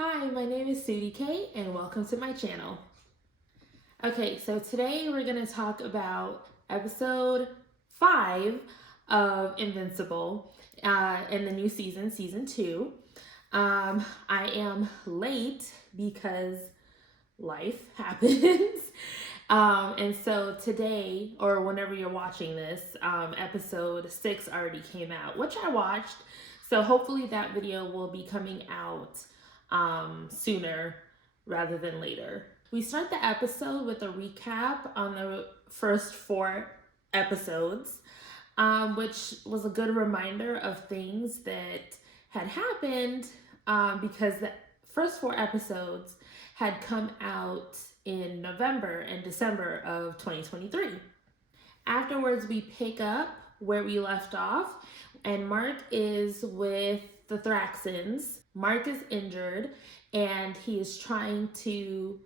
Hi, my name is Sudie K and welcome to my channel. Okay, so today we're going to talk about episode 5 of Invincible in the new season, season 2. I am late because life happens. And so today, or whenever you're watching this, episode 6 already came out, which I watched. So hopefully that video will be coming out sooner rather than later. We start the episode with a recap on the first 4 episodes, which was a good reminder of things that had happened because the first 4 episodes had come out in November and December of 2023. Afterwards, we pick up where we left off, and Mark is with the Thraxans. Mark is injured, and he is trying to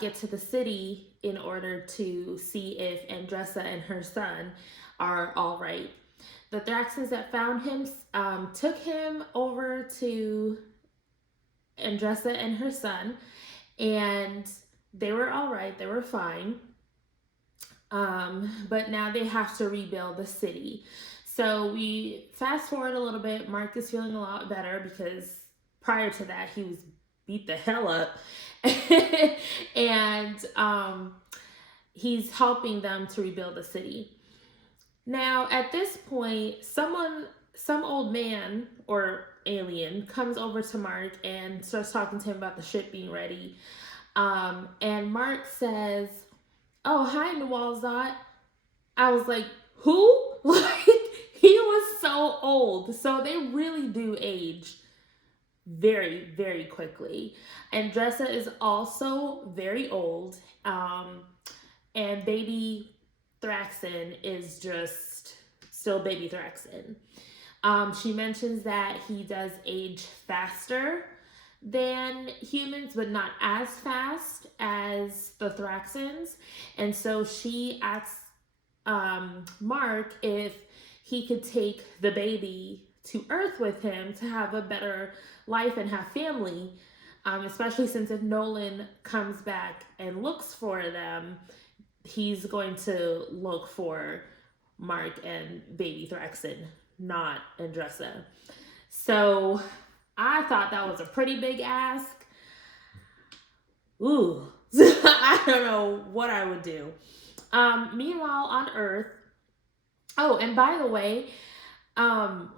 get to the city in order to see if Andressa and her son are all right. The Thraxans that found him took him over to Andressa and her son, and they were all right. They were fine. But now they have to rebuild the city. So we fast forward a little bit. Mark is feeling a lot better because prior to that, he was beat the hell up. And he's helping them to rebuild the city. Now, at this point, some old man or alien comes over to Mark and starts talking to him about the ship being ready. And Mark says, "Oh, hi, Nawalzat." I was like, who? Like, he was so old. So they really do age very, very quickly. Andressa is also very old. And baby Thraxan is just still baby Thraxan. She mentions that he does age faster than humans, but not as fast as the Thraxans. And so she asks Mark if he could take the baby to Earth with him to have a better life and have family, especially since if Nolan comes back and looks for them, he's going to look for Mark and baby Thraxan, not Andressa. So I thought that was a pretty big ask. Ooh, I don't know what I would do. Meanwhile, on Earth, oh, and by the way,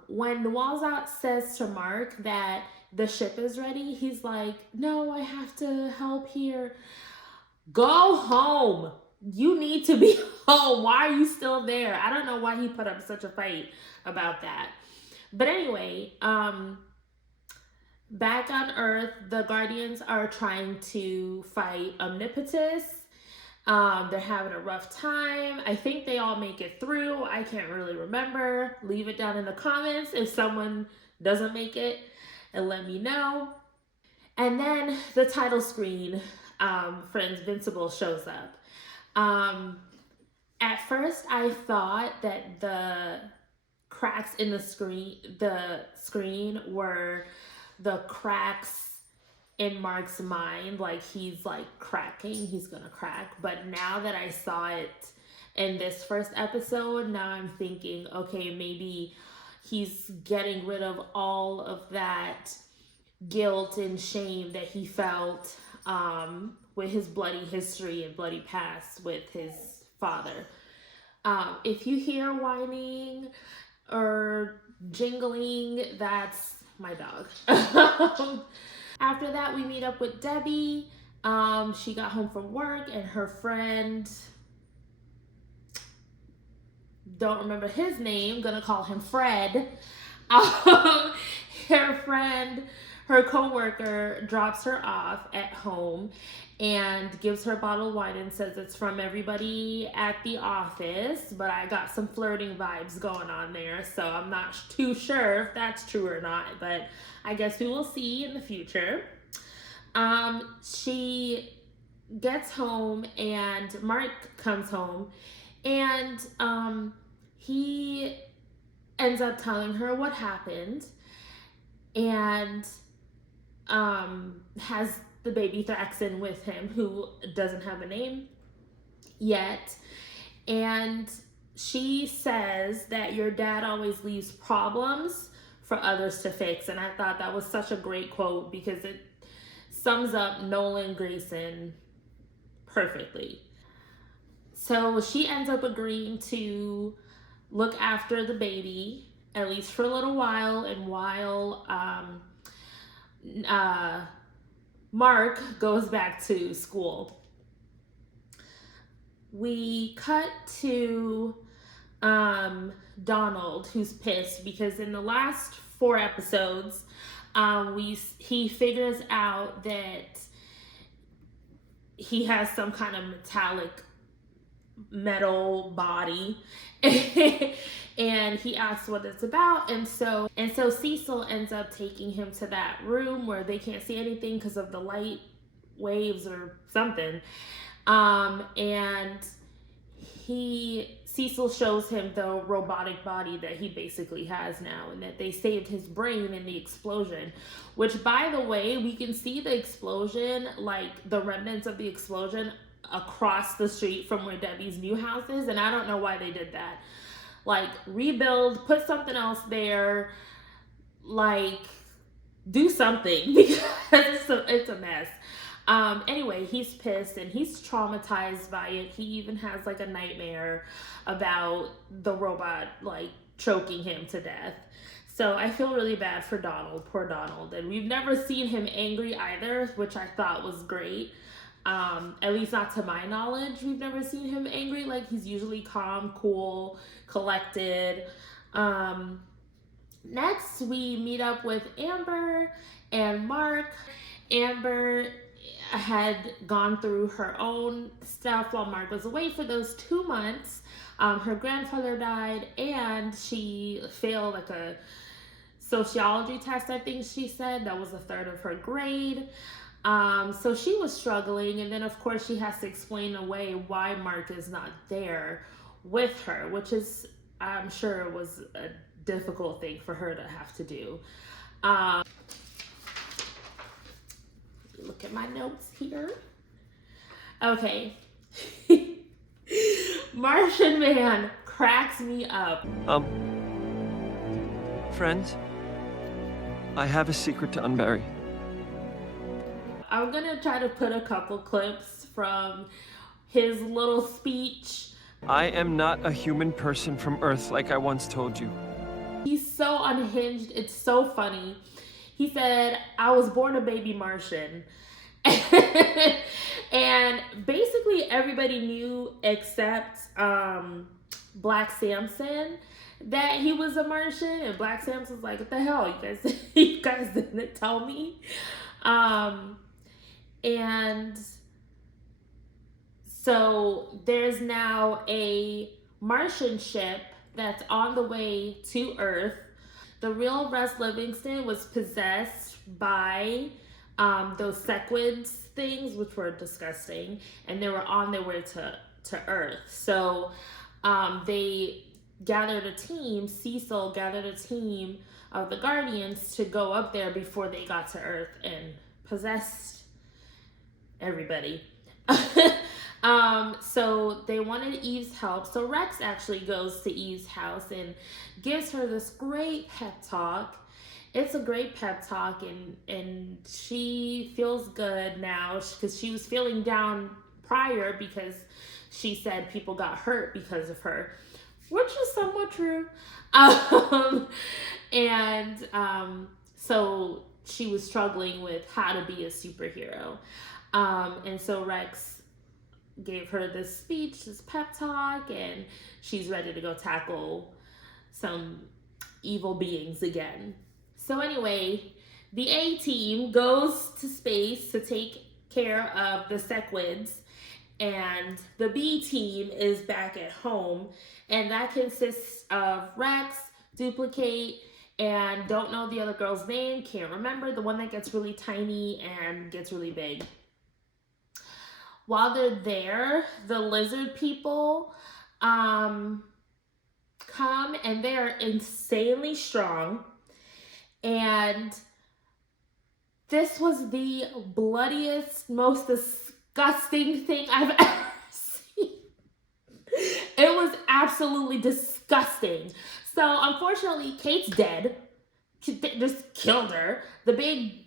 when Nawalzat says to Mark that the ship is ready, he's like, "No, I have to help here." Go home. You need to be home. Why are you still there? I don't know why he put up such a fight about that. But anyway, back on Earth, the Guardians are trying to fight Omnipotus. They're having a rough time. I think they all make it through. I can't really remember. Leave it down in the comments if someone doesn't make it and let me know. And then the title screen for Invincible shows up. At first, I thought that the cracks in the screen were the cracks in Mark's mind, like he's like cracking, he's gonna crack. But now that I saw it in this first episode, now I'm thinking, okay, maybe he's getting rid of all of that guilt and shame that he felt with his bloody history and bloody past with his father. If you hear whining or jingling, that's my dog. After that, we meet up with Debbie. She got home from work and her friend, don't remember his name, gonna call him Fred. Her friend, her coworker, drops her off at home and gives her a bottle of wine and says it's from everybody at the office, but I got some flirting vibes going on there, so I'm not too sure if that's true or not, but I guess we will see in the future. She gets home and Mark comes home and he ends up telling her what happened, and has the baby Thraxon with him, who doesn't have a name yet. And she says that your dad always leaves problems for others to fix. And I thought that was such a great quote because it sums up Nolan Grayson perfectly. So she ends up agreeing to look after the baby, at least for a little while, and while Mark goes back to school. We cut to Donald, who's pissed because in the last 4 episodes, he figures out that he has some kind of metal body and he asks what it's about, and so Cecil ends up taking him to that room where they can't see anything because of the light waves or something, and Cecil shows him the robotic body that he basically has now, and that they saved his brain in the explosion, which, by the way, we can see the explosion, like the remnants of the explosion, across the street from where Debbie's new house is, and I don't know why they did that. Like, rebuild, put something else there, like, do something, because it's a mess. Anyway, he's pissed and he's traumatized by it. He even has like a nightmare about the robot like choking him to death. So I feel really bad for Donald, poor Donald. And we've never seen him angry either, which I thought was great. At least not to my knowledge, we've never seen him angry. Like, he's usually calm, cool, collected. Next, we meet up with Amber and Mark. Amber had gone through her own stuff while Mark was away for those 2 months. Her grandfather died and she failed like a sociology test, I think she said. That was a third of her grade. So she was struggling, and then of course she has to explain away why Mark is not there with her, which is, I'm sure, was a difficult thing for her to have to do. Look at my notes here. Okay. Martian Man cracks me up. Friends, I have a secret to unbury. I'm gonna try to put a couple clips from his little speech. I am not a human person from Earth like I once told you. He's so unhinged, it's so funny. He said, I was born a baby Martian. And basically everybody knew except Black Samson that he was a Martian, and Black Samson's like, what the hell, you guys didn't tell me. And so there's now a Martian ship that's on the way to Earth. The real Russ Livingston was possessed by those sequids things, which were disgusting, and they were on their way to Earth. So they gathered a team, Cecil gathered a team of the Guardians to go up there before they got to Earth and possessed everybody. So they wanted Eve's help. So Rex actually goes to Eve's house and gives her this great pep talk. It's a great pep talk, and she feels good now because she was feeling down prior because she said people got hurt because of her, which is somewhat true. So she was struggling with how to be a superhero. And so Rex gave her this speech, this pep talk, and she's ready to go tackle some evil beings again. So anyway, the A-team goes to space to take care of the sequids, and the B-team is back at home, and that consists of Rex, Duplicate, and don't know the other girl's name, can't remember, the one that gets really tiny and gets really big. While they're there, the lizard people come, and they're insanely strong, and This was the bloodiest, most disgusting thing I've ever seen. It was absolutely disgusting. So unfortunately, Kate's dead. Just killed her. The big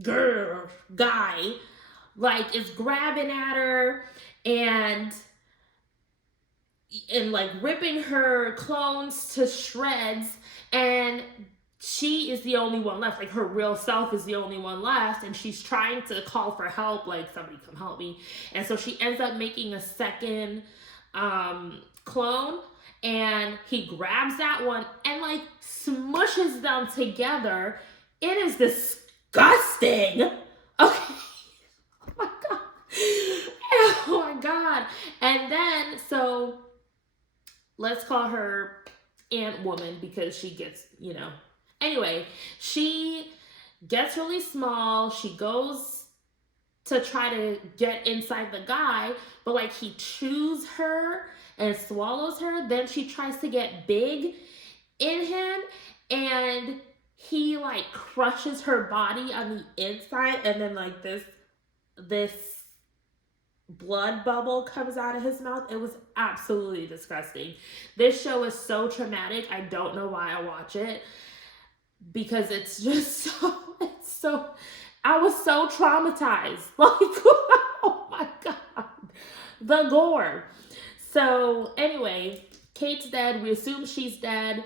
guy like is grabbing at her and like ripping her clones to shreds, and she is the only one left. Like her real self is the only one left, and she's trying to call for help, like somebody come help me. And so she ends up making a second clone, and he grabs that one and like smushes them together. It is disgusting. Okay. Oh my god. Oh my god. And then so let's call her Ant Woman because she gets, Anyway, she gets really small. She goes to try to get inside the guy, but like he chews her and swallows her. Then she tries to get big in him, and he like crushes her body on the inside, and then like this blood bubble comes out of his mouth. It was absolutely disgusting. This show is so traumatic. I don't know why I watch it, because it's just so I was so traumatized. Like, oh my god, the gore. So anyway, Kate's dead. We assume she's dead.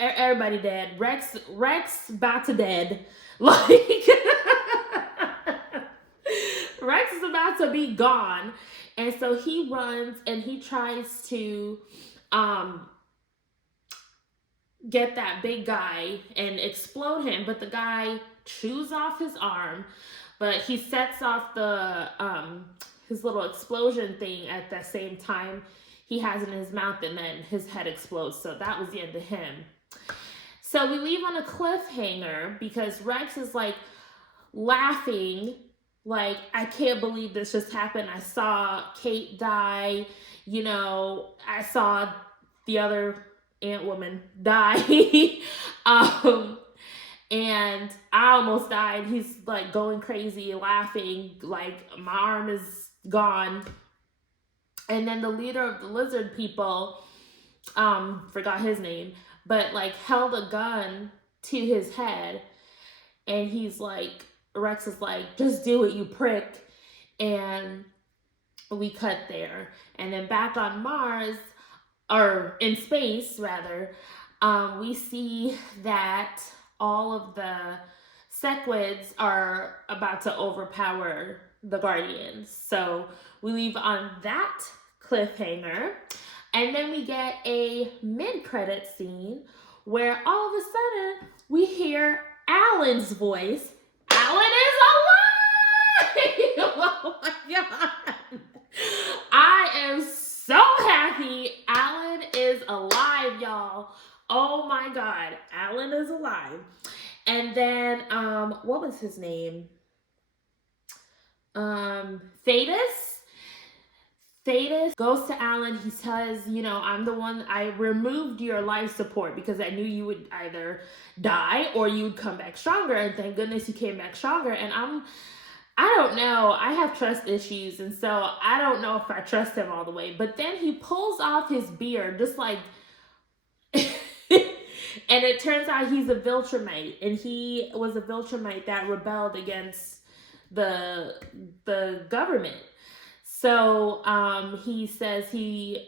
Everybody dead. Rex about to dead. Like Rex is about to be gone. And so he runs and he tries to get that big guy and explode him, but the guy chews off his arm, but he sets off the his little explosion thing at the same time he has in his mouth, and then his head explodes. So that was the end of him. So we leave on a cliffhanger because Rex is like laughing, like, I can't believe this just happened. I saw Kate die, I saw the other Ant Woman die. And I almost died. He's like going crazy, laughing, like my arm is gone. And then the leader of the lizard people, forgot his name, but like held a gun to his head, and he's like, Rex is like, just do it, you prick. And we cut there. And then back on Mars, or in space rather, we see that all of the Sequids are about to overpower the Guardians. So we leave on that cliffhanger, and then we get a mid-credit scene where all of a sudden we hear Alan's voice. Alan is alive! Oh my god! I am so happy Alan is alive, y'all. Oh my god, Alan is alive. And then, what was his name? Thetis goes to Alan. He says, I'm the one, I removed your life support because I knew you would either die or you would come back stronger. And thank goodness you came back stronger. And I don't know. I have trust issues. And so I don't know if I trust him all the way. But then he pulls off his beard, just like, and it turns out he's a Viltrumite. And he was a Viltrumite that rebelled against the government. So he says he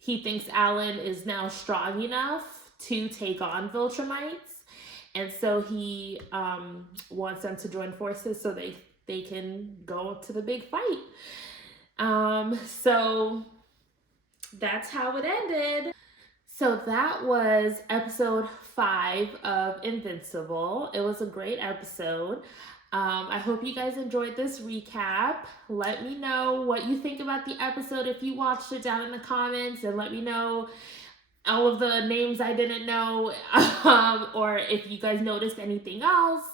thinks Alan is now strong enough to take on Viltrumites. And so he wants them to join forces so they can go to the big fight. So that's how it ended. So that was episode 5 of Invincible. It was a great episode. I hope you guys enjoyed this recap. Let me know what you think about the episode if you watched it down in the comments, and let me know all of the names I didn't know, or if you guys noticed anything else.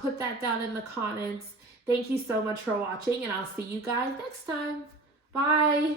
Put that down in the comments. Thank you so much for watching, and I'll see you guys next time. Bye.